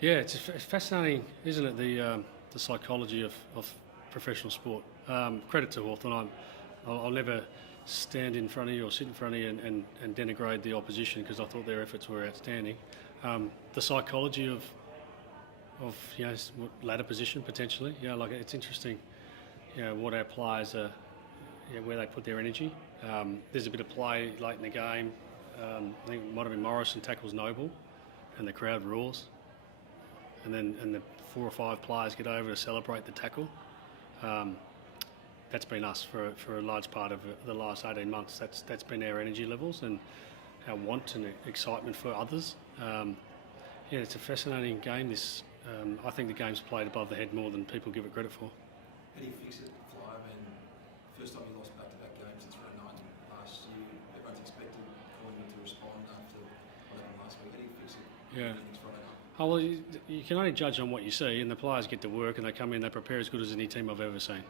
Yeah, it's fascinating, isn't it? The psychology of professional sport. Credit to Hawthorn. I'll never stand in front of you or sit in front of you and denigrate the opposition because I thought their efforts were outstanding. The psychology of ladder position potentially. Like it's interesting. What our players are, where they put their energy. There's a bit of play late in the game. I think it might have been Morrison tackles Noble, and the crowd roars. And the 4 or 5 players get over to celebrate the tackle. That's been us for a large part of the last 18 months. That's been our energy levels and our want and excitement for others. It's a fascinating game. I think the game's played above the head more than people give it credit for. How do you fix it, Fly? I mean, first time you lost back-to-back games since round 9 last year. Everyone's expected Collingwood to respond after what happened last week. How do you fix it? Yeah. Friday night? Oh, well, you can only judge on what you see, and the players get to work and they come in, they prepare as good as any team I've ever seen.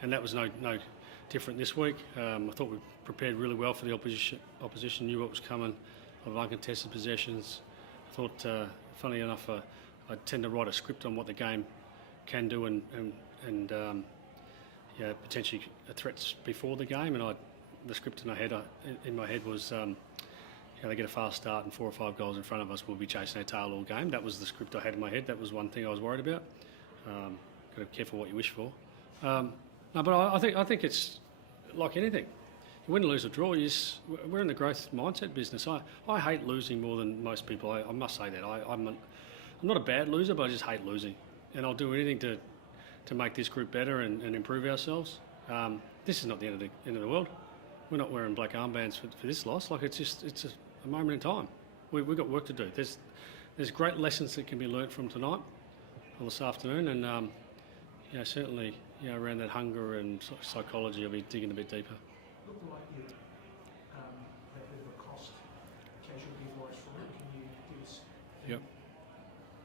And that was no different this week. I thought we prepared really well for the opposition. Opposition knew what was coming. A lot of uncontested possessions. I thought, funnily enough, I tend to write a script on what the game can do and potentially threats before the game. And the script in my head was. They get a fast start and 4 or 5 goals in front of us, we'll be chasing our tail all game. That was the script I had in my head. That was one thing I was worried about. Got to be careful what you wish for. But I think it's like anything. You win, lose or draw. We're in the growth mindset business. I hate losing more than most people. I must say that. I'm not a bad loser, but I just hate losing. And I'll do anything to make this group better and improve ourselves. This is not the end of the world. We're not wearing black armbands for this loss. Like it's a moment in time. We've got work to do. There's great lessons that can be learnt from tonight or this afternoon, and certainly around that hunger and psychology, I'll be digging a bit deeper. Looked like you had a bit of a cost casualty voice from it. Can you give us? Yep.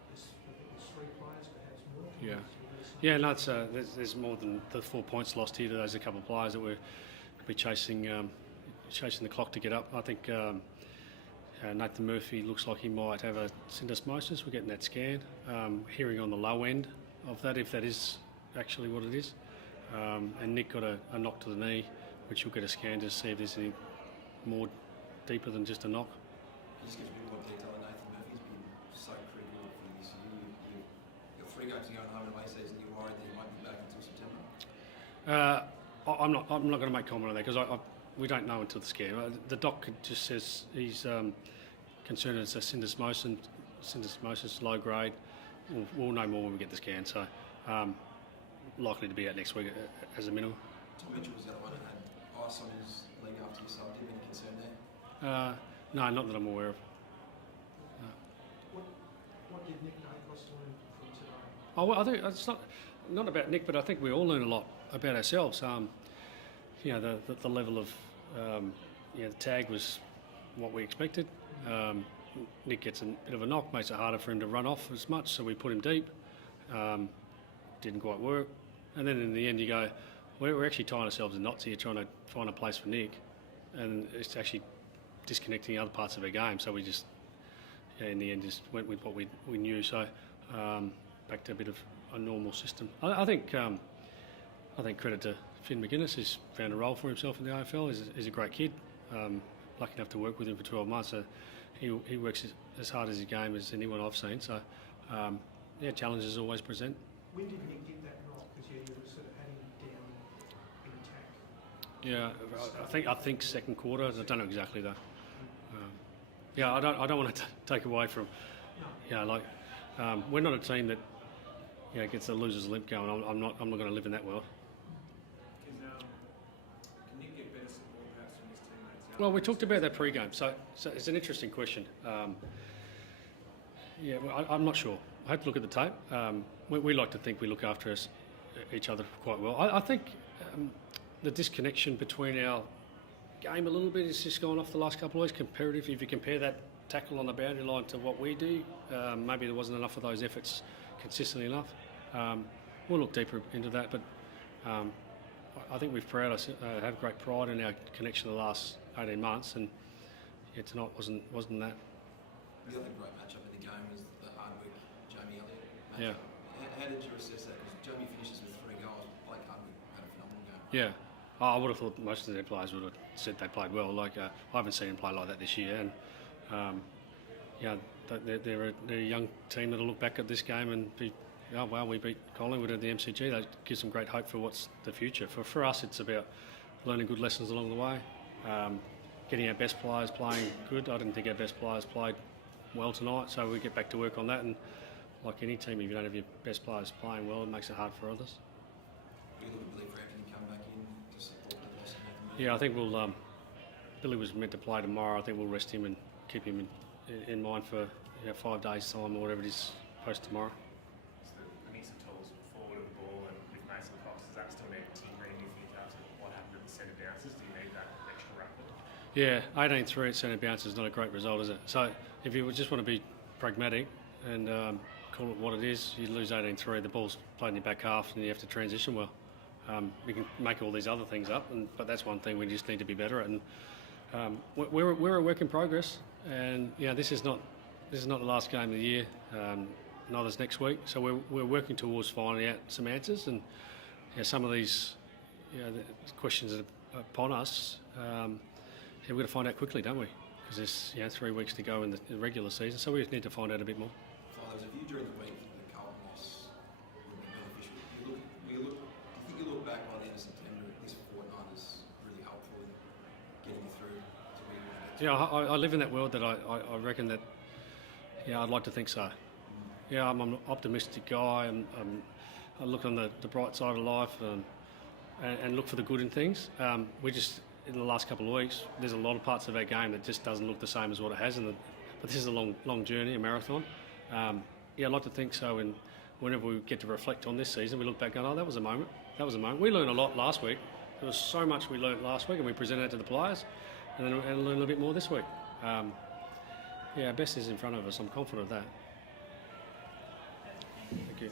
There's 3 players, perhaps more. Yeah. Yeah, no, it's there's more than the 4 points lost here. There's a couple of players that we'll be chasing the clock to get up. I think. Nathan Murphy looks like he might have a syndesmosis. We're getting that scan. Hearing on the low end of that, if that is actually what it is. And Nick got a knock to the knee, which we'll get a scan to see if there's any more deeper than just a knock. Can you just give us a bit more detail on Nathan Murphy's been so critical for you this year. You've got 3 games to go in home and away season. You're worried that he won't be back until September? I'm not going to make comment on that because we don't know until the scan. The doc just says he's concerned it's a syndesmosis, low grade. We'll know more when we get the scan. So likely to be out next week as a minimum. Tom Mitchell was the other one that had ice on his leg after you subbed. Do you have any concern there? No, not that I'm aware of. What did Nick Nakos learn from today? Oh, well, I think it's not about Nick, but I think we all learn a lot about ourselves. The level of the tag was what we expected. Nick gets a bit of a knock, makes it harder for him to run off as much, so we put him deep. Didn't quite work. And then in the end you go, we're actually tying ourselves in knots here trying to find a place for Nick, and it's actually disconnecting other parts of our game. So we just, in the end, just went with what we knew. So back to a bit of a normal system. I think credit to Finn McGuinness. He's found a role for himself in the AFL. He's a great kid. Lucky enough to work with him for 12 months. So he works as hard as his game as anyone I've seen. So challenges always present. When did Nick get that knock? Because you were sort of had him down in attack. I think second quarter. I don't know exactly though. I don't want to take away from. We're not a team that gets the loser's limp going. I'm not going to live in that world. Can Nick get better support perhaps from his teammates? Well, we talked about that pre-game, so it's an interesting question. I'm not sure. I have to look at the tape. We like to think we look after each other quite well. I think the disconnection between our game a little bit has just gone off the last couple of weeks. Comparative, if you compare that tackle on the boundary line to what we do, maybe there wasn't enough of those efforts consistently enough. We'll look deeper into that, but I think we've have great pride in our connection the last 18 months, and tonight wasn't that. The other great matchup in the game was the hard work Jamie Yeah. How did you assess that? Because Jamie finishes with 3 goals. Blake Harvey had a phenomenal game. Yeah. I would have thought most of their players would have said they played well. Like I haven't seen them play like that this year, and they're a young team that'll look back at this game and be, oh wow, we beat Collingwood at the MCG. That gives them great hope for what's the future. For us, it's about learning good lessons along the way, getting our best players playing good. I didn't think our best players played well tonight, so we get back to work on that. And like any team, if you don't have your best players playing well, it makes it hard for others. Do you look at Billy Brown? Can he come back in to support the loss of Nathan? Yeah, I think we'll. Billy was meant to play tomorrow. I think we'll rest him and keep him in mind for 5 days' time or whatever it is post tomorrow. So the need some tools forward of the ball and with Mason Cox, does that still need tinkering, do you think, after what happened at the centre bounces? Do you need that extra rapid? Yeah, 18-3 at centre bounce is not a great result, is it? So if you just want to be pragmatic and call it what it is, you lose 18-3, the ball's played in your back half and you have to transition well. We can make all these other things up, but that's one thing we just need to be better at. And we're a work in progress, and this is not the last game of the year. Neither's next week, so we're working towards finding out some answers. And some of these the questions that are upon us, we've got to find out quickly, don't we? Because there's 3 weeks to go in the regular season, so we just need to find out a bit more. Fly, there was a view during the week that the Carlton loss would be beneficial. Do you think you look back by the end of September, this fortnight is really helpful in getting you through to where you want to get to? Yeah, I live in that world that I reckon that, I'd like to think so. Yeah, I'm an optimistic guy, and I look on the bright side of life and look for the good in things. We just, in the last couple of weeks, there's a lot of parts of our game that just doesn't look the same as what it has, but this is a long journey, a marathon. I'd like to think so, and whenever we get to reflect on this season, we look back and that was a moment. That was a moment. We learned a lot last week. There was so much we learned last week, and we presented it to the players, and then we'll learn a little bit more this week. Our best is in front of us. I'm confident of that. Thank you.